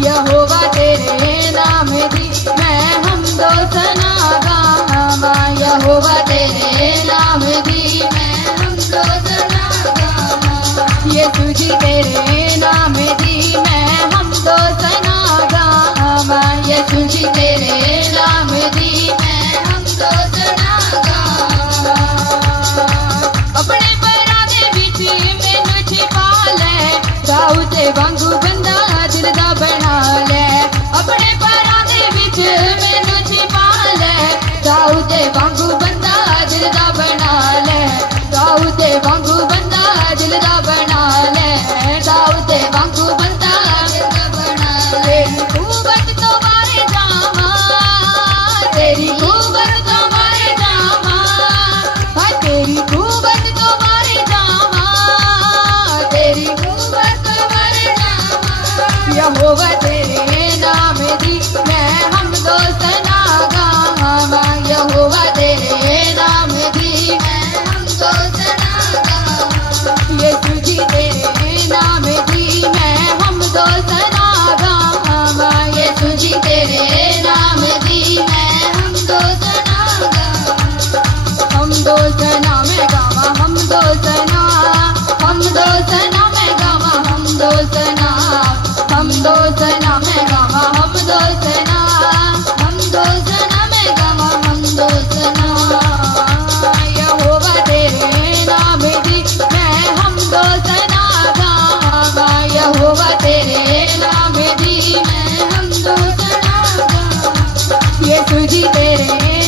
यहोवा तेरे नाम दी मैं हम दो सना गावा यहोवा तेरे नाम दी मैं हम दो सना ये तुझी तेरे नाम दी मैं हम दो सना गावा ये तुझी तेरे नाम दी मैं हम दो सना गावा अपने परादे बिच में मुझे पाले गाऊ बंग यहोवा तेरे नाम दी। मैं हम दोस्त नागा मामा यहोवा तेरे नाम दी। मैं हम दोस्त नागा यीशु जी तेरे नाम दी। मैं हम दोस्त नागा मामा यीशु जी तेरे नाम दी। मैं हम दोस्त नागा हम दोस्त नागा दोस्तना मैं गावा हम दोस्तना हम दोस्तना मैं गावा हम दोस्तना यहोवा तेरे नाम मैं हम दोस्तना गावा यहोवा तेरे नाम मैं हम दोस्तना ये तुझी तेरे